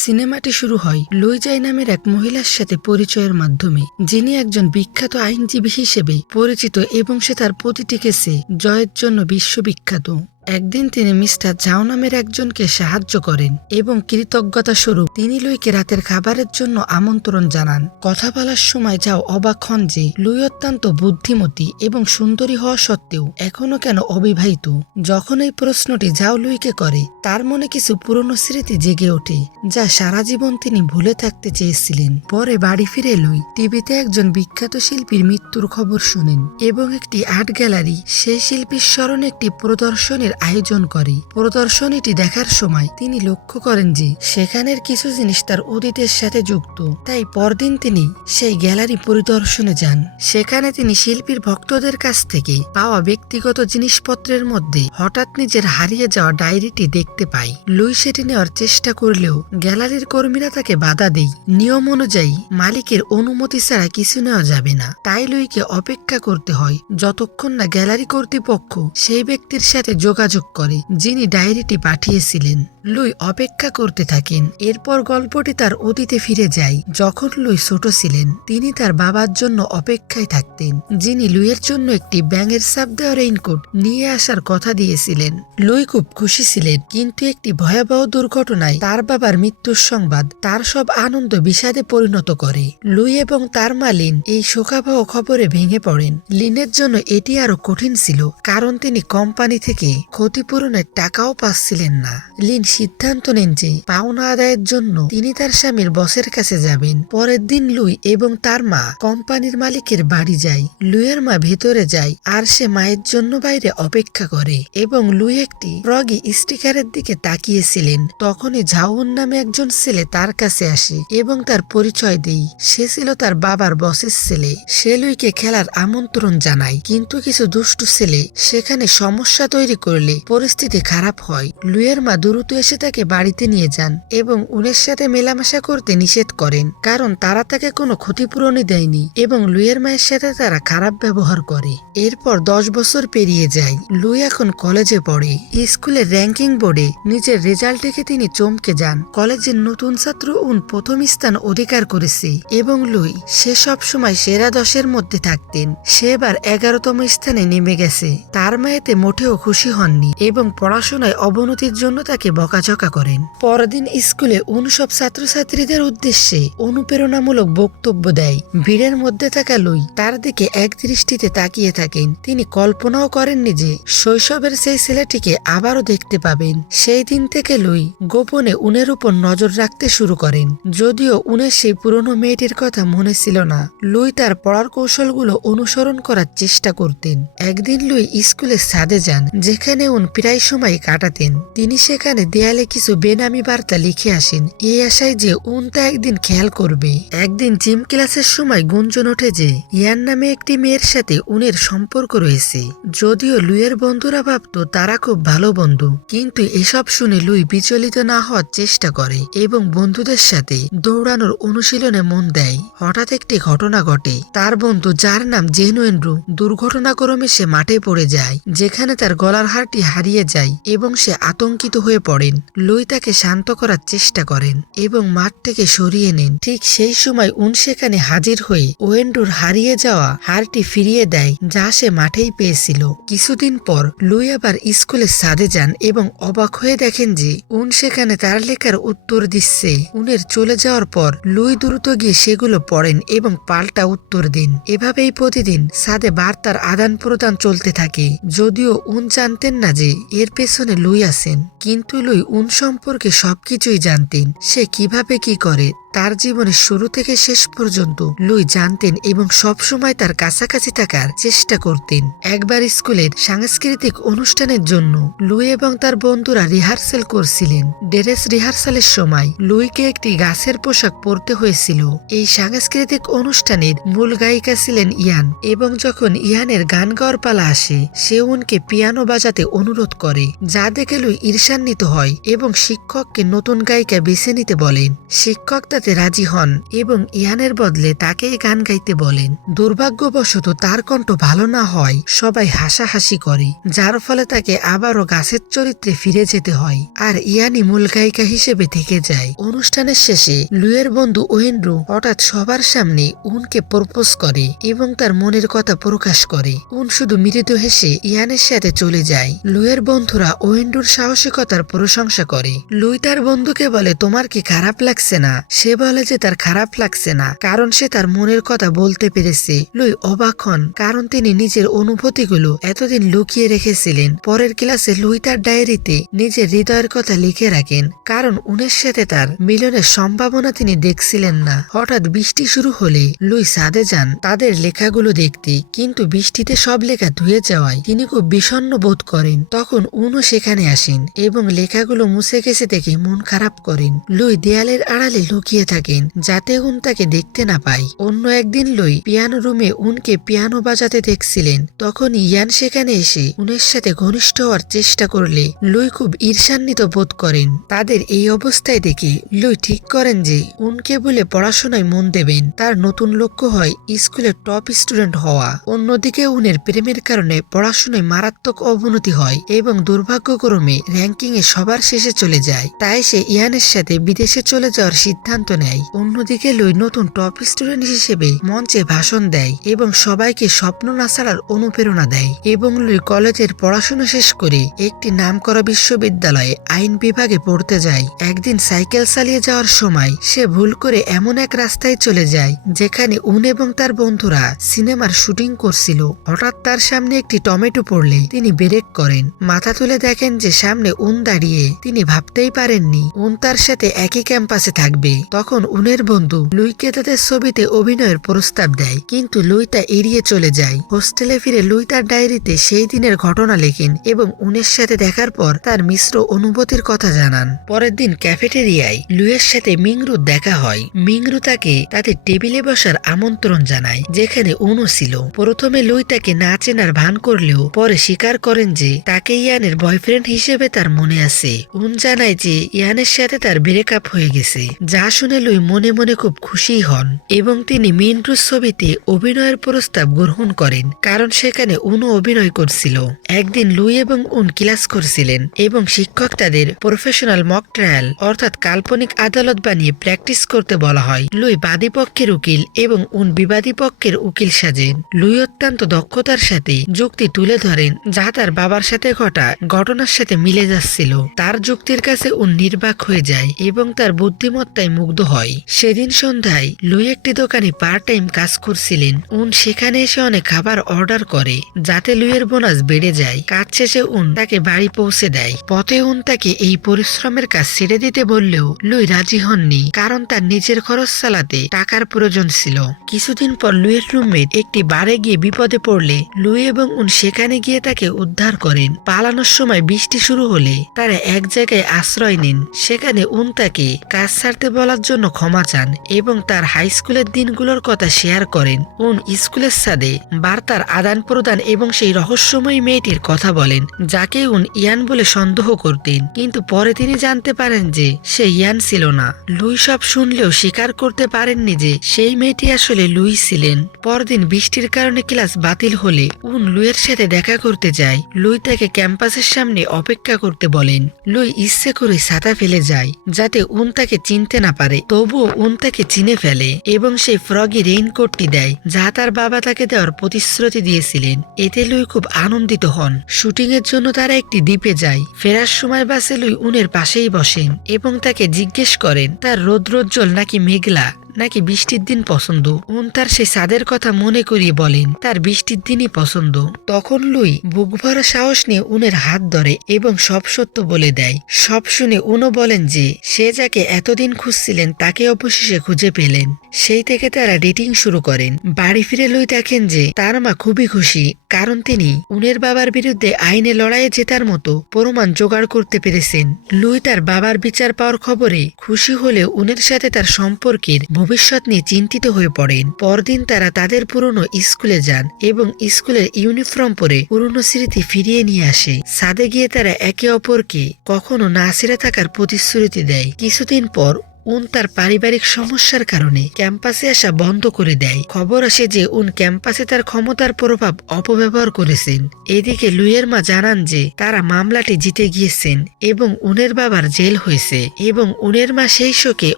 সিনেমাটি শুরু হয় লুই জাই নামের এক মহিলার সাথে পরিচয়ের মাধ্যমে, যিনি একজন বিখ্যাত আইনজীবী হিসেবে পরিচিত এবং সে তার প্রতিটি কেসে জয়ের জন্য বিশ্ববিখ্যাত। একদিন তিনি মিস্টার ঝাও নামের একজনকে সাহায্য করেন এবং কৃতজ্ঞতা স্বরূপ তিনি লুইকে রাতের খাবারের জন্য আমন্ত্রণ জানান। কথা বলার সময় ঝাও অবাক হন যে লুই অত্যন্ত বুদ্ধিমতী এবং সুন্দরী হওয়া সত্ত্বেও এখনো কেন অবিবাহিত। যখন এই প্রশ্নটি ঝাও লুইকে করে, তার মনে কিছু পুরনো স্মৃতি জেগে ওঠে যা সারা জীবন তিনি ভুলে থাকতে চেয়েছিলেন। পরে বাড়ি ফিরে লুই টিভিতে একজন বিখ্যাত শিল্পীর মৃত্যুর খবর শুনেন এবং একটি আর্ট গ্যালারি সেই শিল্পীর স্মরণে একটি প্রদর্শনীর আয়োজন করে। প্রদর্শনীটি দেখার সময় তিনি লক্ষ্য করেন যে সেখানের কিছু জিনিস তার অতীতের সাথে যুক্ত। তাই পরদিন তিনি সেই গ্যালারি পরিদর্শনে যান। সেখানে তিনি শিল্পীর ভক্তদের কাছ থেকে পাওয়া ব্যক্তিগত জিনিসপত্রের মধ্যে হঠাৎ নিজের হারিয়ে যাওয়া ডায়েরিটি দেখতে পায়। লুই সেটি নেওয়ার চেষ্টা করলেও গ্যালারির কর্মীরা তাকে বাধা দেয়। নিয়ম অনুযায়ী মালিকের অনুমতি ছাড়া কিছু নেওয়া যাবে না। তাই লুইকে অপেক্ষা করতে হয় যতক্ষণ না গ্যালারি কর্তৃপক্ষ সেই ব্যক্তির সাথে যোগাযোগ করে যিনি ডায়েরিটি পাঠিয়েছিলেন। লুই অপেক্ষা করতে থাকেন। এরপর গল্পটি তার অতীতে ফিরে যায়। যখন লুই ছোট ছিলেন, তিনি তার বাবার জন্য অপেক্ষায় থাকতেন, যিনি লুইয়ের জন্য একটি ব্যাঙের ছাপ দেওয়া রেইনকোট নিয়ে আসার কথা দিয়েছিলেন। লুই খুব খুশি ছিলেন, কিন্তু একটি ভয়াবহ দুর্ঘটনায় তার বাবার মৃত্যুর সংবাদ তার সব আনন্দ বিষাদে পরিণত করে। লুই এবং তার মা লিন এই শোকাবহ খবরে ভেঙে পড়েন। লিনের জন্য এটি আরো কঠিন ছিল, কারণ তিনি কোম্পানি থেকে ক্ষতিপূরণের টাকাও পাচ্ছিলেন না। লিন সিদ্ধান্ত নেন যে পাওনা আদায়ের জন্য তিনি তার স্বামীর বসের কাছে যাবেন। পরের দিন লুই এবং তার মা কোম্পানির মালিকের বাড়ি যায়। লুইয়ের মা ভেতরে যায় আর সে মায়ের জন্য বাইরে অপেক্ষা করে এবং লুই একটি ফ্রগি স্টিকারের দিকে তাকিয়েছিলেন। তখনই ঝাউন নামে একজন ছেলে তার কাছে আসে এবং তার পরিচয় দেয় সে ছিল তার বাবার বসের ছেলে। সে লুইকে খেলার আমন্ত্রণ জানায়, কিন্তু কিছু দুষ্টু ছেলে সেখানে সমস্যা তৈরি করলে পরিস্থিতি খারাপ হয়। লুইয়ের মা দ্রুত এসে তাকে বাড়িতে নিয়ে যান এবং উনের সাথে মেলামেশা করতে নিষেধ করেন, কারণ তারা তাকে কোনো ক্ষতিপূরণই দেয়নি এবং লুইয়ের মায়ের সাথে তারা খারাপ ব্যবহার করে। এরপর 10 বছর পেরিয়ে যায়। লুই এখন কলেজে পড়ে। স্কুলের র্যাঙ্কিং বোর্ডে নিজের রেজাল্ট দেখে তিনি চমকে যান। কলেজের নতুন ছাত্র উন প্রথম স্থান অধিকার করেছে এবং লুই সে সব সময় সেরা 10-এর মধ্যে থাকতেন। সে এবার 11তম স্থানে নেমে গেছে। তার মা এতে মোটেও খুশি হননি এবং পড়াশোনায় অবনতির জন্য তাকে বকাঝকা করেন। পরদিন স্কুলে উন সব ছাত্রছাত্রীদের উদ্দেশ্যে অনুপ্রেরণামূলক বক্তব্য দেয়। ভিড়ের মধ্যে থাকা লুই তার দিকে এক দৃষ্টিতে তাকিয়ে থাকেন। তিনি কল্পনাও করেননি যে শৈশবের সেই ছেলেটিকে আবারও দেখতে পাবেন। সেই দিন থেকে লুই গোপনে উনের উপর নজর রাখতে শুরু করেন। যদিও উনের সেই পুরনো মেয়েটির কথা মনে ছিল না, লুই তার পড়ার কৌশলগুলো অনুসরণ করার চেষ্টা করতেন। একদিন লুই স্কুলের ছাদে যান, যেখানে উন প্রায় সময় কাটাতেন। তিনি সেখানে দেয়ালে কিছু বেনামি বার্তা লিখে আসেন, এই আশায় যে উন তা একদিন খেয়াল করবে। একদিন জিম ক্লাসের সময় গুঞ্জন ওঠে যে ইয়ান নামে একটি মেয়ের সাথে উনের সম্পর্ক রয়েছে। যদিও লুইয়ের বন্ধুরা ভাবত তারা খুব ভালো বন্ধু, কিন্তু এসব শুনে লুই বিচলিত না হওয়ার চেষ্টা করে এবং বন্ধুদের সাথে দৌড়ানোর অনুশীলনে মন দেয়। হঠাৎ একটি ঘটনা ঘটে। তার বন্ধু, যার নাম জেনুয়েনরু, দুর্ঘটনাক্রমে সে মাঠে পড়ে যায়, যেখানে তার গলার হাড়টি হারিয়ে যায় এবং সে আতঙ্কিত হয়ে পড়েন। লুই তাকে শান্ত করার চেষ্টা করেন এবং মাঠ থেকে সরিয়ে নেন। ঠিক সেই সময় উন সেখানে হাজির হয়ে ওয়েন্ডুর হারিয়ে যাওয়া হাড়টি ফিরিয়ে দেয়, যা সে মাঠেই পেয়েছিল। কিছুদিন পর লুই আবার স্কুলের ছাদে যান এবং অবাক হয়ে দেখেন যে উন সেখানে তার লেখার উত্তর দিচ্ছে। উনের চলে যাওয়ার পর লুই দ্রুত গিয়ে সেগুলো পড়েন এবং পাল্টা উত্তর দিন। এভাবেই প্রতিদিন ছাদে বার্তার আদান প্রদান চলতে থাকে। যদিও উন জানতেন না যে এর পেছনে লুই আছেন, কিন্তু লুই উন সম্পর্কে সবকিছুই জানতেন। সে কিভাবে কি করে তার জীবনের শুরু থেকে শেষ পর্যন্ত লুই জানতেন এবং সবসময় তার কাছাকাছি থাকার চেষ্টা করতেন। একবার স্কুলের সাংস্কৃতিক অনুষ্ঠানের জন্য লুই এবং তার বন্ধুরা রিহার্সাল করছিলেন। ড্রেস রিহার্সালের সময় লুইকে একটি গাছের পোশাক পরতে হয়েছিল। এই সাংস্কৃতিক অনুষ্ঠানের মূল গায়িকা ছিলেন ইয়ান এবং যখন ইয়ানের গান গাওয়ার পালা আসে, সে উনকে পিয়ানো বাজাতে অনুরোধ করে, যা দেখে লুই ঈর্ষান্বিত হয় এবং শিক্ষককে নতুন গায়িকা বেছে নিতে বলেন। শিক্ষক তার চালাতে রাজি হন এবং ইয়ানের বদলে তাকেই গান গাইতে বলেন। দুর্ভাগ্যবশত তার কণ্ঠ ভালো না হয় সবাই হাসাহাসি করে, যার ফলে তাকে আবারও গাছের চরিত্রে ফিরে যেতে হয় আর ইয়ানই মূল গায়িকা হিসেবে থেকে যায়। অনুষ্ঠানের শেষে লুইয়ের বন্ধু ওয়েন্ড্রু হঠাৎ সবার সামনে উনকে প্রপোজ করে এবং তার মনের কথা প্রকাশ করে। উন শুধু মৃদু হেসে ইয়ানের সাথে চলে যায়। লুইয়ের বন্ধুরা ওয়েন্ড্রুর সাহসিকতার প্রশংসা করে। লুই তার বন্ধুকে বলে, তোমার কি খারাপ লাগছে না? সে বলে যে তার খারাপ লাগছে না, কারণ সে তার মনের কথা বলতে পেরেছে। লুই অবাক হন, কারণ তিনি নিজের অনুভূতিগুলো এতদিন লুকিয়ে রেখেছিলেন। পরের ক্লাসে লুই তার ডায়েরিতে নিজের হৃদয়ের কথা লিখে রাখেন, কারণ উনের সাথে তার মিলনের সম্ভাবনা তিনি দেখছিলেন না। হঠাৎ বৃষ্টি শুরু হলে লুই ছাদে যান তাদের লেখাগুলো দেখতে, কিন্তু বৃষ্টিতে সব লেখা ধুয়ে যাওয়ায় তিনি খুব বিষণ্ণ বোধ করেন। তখন উনও সেখানে আসেন এবং লেখাগুলো মুছে গেছে দেখে মন খারাপ করেন। লুই দেয়ালের আড়ালে লুকিয়ে থাকেন যাতে উন তাকে দেখতে না পায়। অন্য একদিন লুই পিয়ানো রুমে উনকে পিয়ানো বাজাতে দেখছিলেন, তখন ইয়ান সেখানে এসে উনের সাথে ঘনিষ্ঠ হওয়ার চেষ্টা করলে লুই খুব ঈর্ষান্বিত বোধ করেন। তাদের এই অবস্থায় দেখে লুই ঠিক করেন যে উনকে বলে পড়াশোনায় মন দেবেন। তার নতুন লক্ষ্য হয় স্কুলের টপ স্টুডেন্ট হওয়া। অন্যদিকে উনের প্রেমের কারণে পড়াশোনায় মারাত্মক অবনতি হয় এবং দুর্ভাগ্যক্রমে র্যাঙ্কিং এ সবার শেষে চলে যায়। তাই সে ইয়ানের সাথে বিদেশে চলে যাওয়ার সিদ্ধান্ত নেয়। অন্যদিকে লুই নতুন টপ স্টুডেন্ট হিসেবে মঞ্চে ভাষণ দেয় এবং সবাইকে স্বপ্ন না ছাড়ার অনুপ্রেরণা দেয়। এবং লুই কলেজের পড়াশোনা শেষ করে একটি নামকরা বিশ্ববিদ্যালয়ে আইন বিভাগে পড়তে যায়। একদিন সাইকেল চালিয়ে যাওয়ার সময় সে ভুল করে এমন এক রাস্তায় চলে যায় যেখানে উন এবং তার বন্ধুরা সিনেমার শুটিং করছিল। হঠাৎ তার সামনে একটি টমেটো পড়লে তিনি ব্রেক করেন। মাথা তুলে দেখেন যে সামনে উন দাঁড়িয়ে। তিনি ভাবতেই পারেননি উন তার সাথে একই ক্যাম্পাসে থাকবে। তখন উনের বন্ধু লুইকে তাদের ছবিতে অভিনয়ের প্রস্তাব দেয়, কিন্তু লুই তা এড়িয়ে চলে যায়। হোস্টেলে ফিরে লুই তার ডায়েরিতে সেই দিনের ঘটনা লেখেন এবং উনের সাথে দেখার পর তার মিশ্র অনুভূতির কথা জানান। পরের দিন ক্যাফেটেরিয়ায় লুইয়ের সাথে মিংরুর দেখা হয়। মিংরু তাকে তাদের টেবিলে বসার আমন্ত্রণ জানায়, যেখানে উনও ছিল। প্রথমে লুই তাকে না চেনার ভান করলেও পরে স্বীকার করেন যে তাকে ইয়ানের বয়ফ্রেন্ড হিসেবে তার মনে আছে। উন জানায় যে ইয়ানের সাথে তার ব্রেকআপ হয়ে গেছে, যা শুনে লুই মনে মনে খুব খুশি হন এবং তিনি মিংরুর ছবিতে অভিনয়ের প্রস্তাব গ্রহণ করেন, কারণ সেখানে উনও অভিনয় করছিল। একদিন লুই এবং উন ক্লাস করছিলেন এবং শিক্ষক তাদের প্রফেশনাল মক ট্রায়াল অর্থাৎ কাল্পনিক আদালত বানিয়ে প্র্যাকটিস করতে বলা হয়। লুই বাদী পক্ষের উকিল এবং উন বিবাদী পক্ষের উকিল সাজেন। লুই অত্যন্ত দক্ষতার সাথে যুক্তি তুলে ধরেন যা তার বাবার সাথে ঘটা ঘটনার সাথে মিলে যাচ্ছিল। তার যুক্তির কাছে উন নির্বাক হয়ে যায় এবং তার বুদ্ধিমত্তায় মুগ্ধ হয়। সেদিন সন্ধ্যায় লুই একটি দোকানে পার্ট টাইম কাজ করছিলেন। উন সেখানে এসে অনেক খাবার অর্ডার করে যাতে লুইয়ের বোনাস বেড়ে যায়। কাজ শেষে উন তাকে বাড়ি পৌঁছে দেয়। পথে উন তাকে এই পরিশ্রমের কাজ ছেড়ে দিতে বললেও লুই রাজি হননি, কারণ তার নিজের খরচ চালাতে টাকার প্রয়োজন ছিল। কিছুদিন পর লুইয়ের রুমমেট একটি বারে গিয়ে বিপদে পড়লে লুই এবং উন সেখানে গিয়ে তাকে উদ্ধার করেন। পালানোর সময় বৃষ্টি শুরু হলে তারা এক জায়গায় আশ্রয় নেন। সেখানে উন তাকে কাজ ছাড়তে বলার জন্য ক্ষমা চান এবং তার হাই স্কুলের দিনগুলোর কথা শেয়ার করেন। উন স্কুলের ছাদে বার্তার আদান প্রদান এবং সেই রহস্যময়ী মেয়েটির কথা বলেন যাকে উন ইয়ান বলে সন্দেহ করতেন, কিন্তু পরে তিনি জানতে পারেন যে সে ইয়ান ছিল না। লুই সব শুনলেও স্বীকার করতে পারেননি যে সেই মেয়েটি আসলে লুই ছিলেন। পরদিন বৃষ্টির কারণে ক্লাস বাতিল হলে উন লুইয়ের সাথে দেখা করতে যায়। লুই তাকে ক্যাম্পাসের সামনে অপেক্ষা করতে বলেন। লুই ইচ্ছে করে ছাতা ফেলে যায় যাতে উন তাকে চিনতে না পারে, তবুও উন তাকে চিনে ফেলে এবং সেই ফ্রগি রেইনকোটটি দেয় যা তার বাবা তাকে দেওয়ার প্রতিশ্রুতি দিয়েছিলেন। এতে লুই খুব আনন্দিত হন। শুটিং এর জন্য তারা একটি দ্বীপে যায়। ফেরার সময় বাসে লুই উনের পাশেই বসেন এবং তাকে জিজ্ঞেস করেন তার রৌদ্রোজ্জ্বল নাকি মেঘলা নাকি বৃষ্টির দিন পছন্দ। উন তার সেই ছাদের কথা মনে করিয়ে বলেন তার বৃষ্টির দিনই পছন্দ। তখন লুই বুক ভরা সাহস নিয়ে উনের হাত ধরে এবং সব সত্য বলে দেয়। সব শুনে উনও বলেন যে সে যাকে এতদিন খুঁজছিলেন তাকে অবশেষে খুঁজে পেলেন। সেই থেকে তারা ডেটিং শুরু করেন। বাড়ি ফিরে লুই দেখেন যে তার মা খুবই খুশি, কারণ তিনি উনের বাবার বিরুদ্ধে আইনে লড়াইয়ে জেতার মতো প্রমাণ জোগাড় করতে পেরেছেন। লুই তার বাবার বিচার পাওয়ার খবরে খুশি হলেও উনের সাথে তার সম্পর্কের ভবিষ্যৎ নিয়ে চিন্তিত হয়ে পড়েন। পরদিন তারা তাদের পুরনো স্কুলে যান এবং স্কুলের ইউনিফর্ম পরে পুরনো স্মৃতি ফিরিয়ে নিয়ে আসে। ছাদে গিয়ে তারা একে অপরকে কখনো না ছেড়ে থাকার প্রতিশ্রুতি দেয়। কিছুদিন পর উন তার পারিবারিক সমস্যার কারণে ক্যাম্পাসে আসা বন্ধ করে দেয়। খবর আসে যে উন ক্যাম্পাসে তার ক্ষমতার প্রভাব অপব্যবহার করেছেন। এদিকে লুইয়ের মা জানান যে তারা মামলাটি জিতে গিয়েছেন এবং উনের বাবার জেল হয়েছে এবং উনের মা সেই শোকে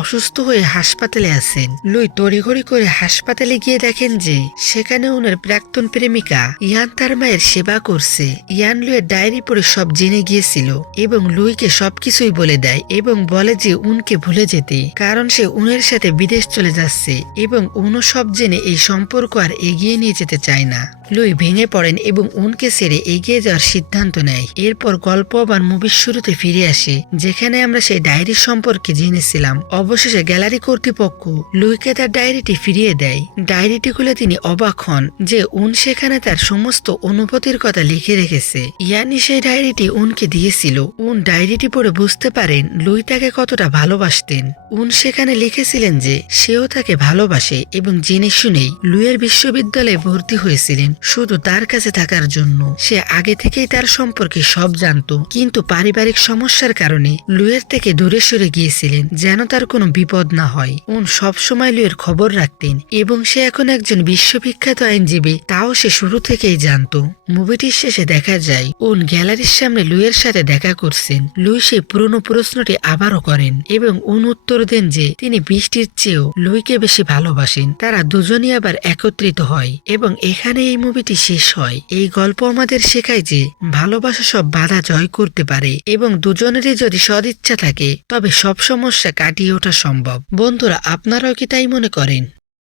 অসুস্থ হয়ে হাসপাতালে আছেন। লুই তড়িঘড়ি করে হাসপাতালে গিয়ে দেখেন যে সেখানে উনের প্রাক্তন প্রেমিকা ইয়ান তার মায়ের সেবা করছে। ইয়ান লুইয়ের ডায়েরি পড়ে সব জেনে গিয়েছিল এবং লুইকে সবকিছুই বলে দেয় এবং বলে যে উনকে ভুলে যেতে, কারণ সে উনের সাথে বিদেশ চলে যাচ্ছে এবং উনও সব জেনে এই সম্পর্ক আর এগিয়ে নিয়ে যেতে চায় না। লুই ভেঙে পড়েন এবং উনকে ছেড়ে এগিয়ে যাওয়ার সিদ্ধান্ত নেয়। এরপর গল্প আবার মুভির শুরুতে ফিরে আসে, যেখানে আমরা সেই ডায়েরি সম্পর্কে জেনেছিলাম। অবশেষে গ্যালারি কর্তৃপক্ষ লুইকে তার ডায়েরিটি ফিরিয়ে দেয়। ডায়েরিটি খুলে তিনি অবাক হন যে উন সেখানে তার সমস্ত অনুভূতির কথা লিখে রেখেছে। ইয়ানি সেই ডায়েরিটি উনকে দিয়েছিল। উন ডায়েরিটি পড়ে বুঝতে পারেন লুই তাকে কতটা ভালোবাসতেন। উন সেখানে লিখেছিলেন যে সেও তাকে ভালোবাসে এবং জেনে শুনেই লুইয়ের বিশ্ববিদ্যালয়ে ভর্তি হয়েছিলেন শুধু তার কাছে থাকার জন্য। সে আগে থেকেই তার সম্পর্কে সব জানতো, কিন্তু পারিবারিক সমস্যার কারণে লুইয়ের থেকে দূরে সরে গিয়েছিলেন যেন তার কোনো বিপদ না হয়। উন সবসময় লুইয়ের খবর রাখতেন এবং সে এখন একজন বিশ্ববিখ্যাত আইনজীবী, তাও সে শুরু থেকেই জানতো। মুভিটির শেষে দেখা যায় উন গ্যালারির সামনে লুইয়ের সাথে দেখা করছেন। লুই সেই পুরনো প্রশ্নটি আবারও করেন এবং উন উত্তর দেন যে তিনি বৃষ্টির চেয়েও লুইকে বেশি ভালোবাসেন। তারা দুজনই আবার একত্রিত হয় এবং এখানে এই মুভিটি শেষ হয়। এই গল্প আমাদের শেখায় যে ভালোবাসা সব বাধা জয় করতে পারে এবং দুজনেরই যদি সদিচ্ছা থাকে তবে সব সমস্যা কাটিয়ে ওঠা সম্ভব। বন্ধুরা, আপনারাও কি তাই মনে করেন?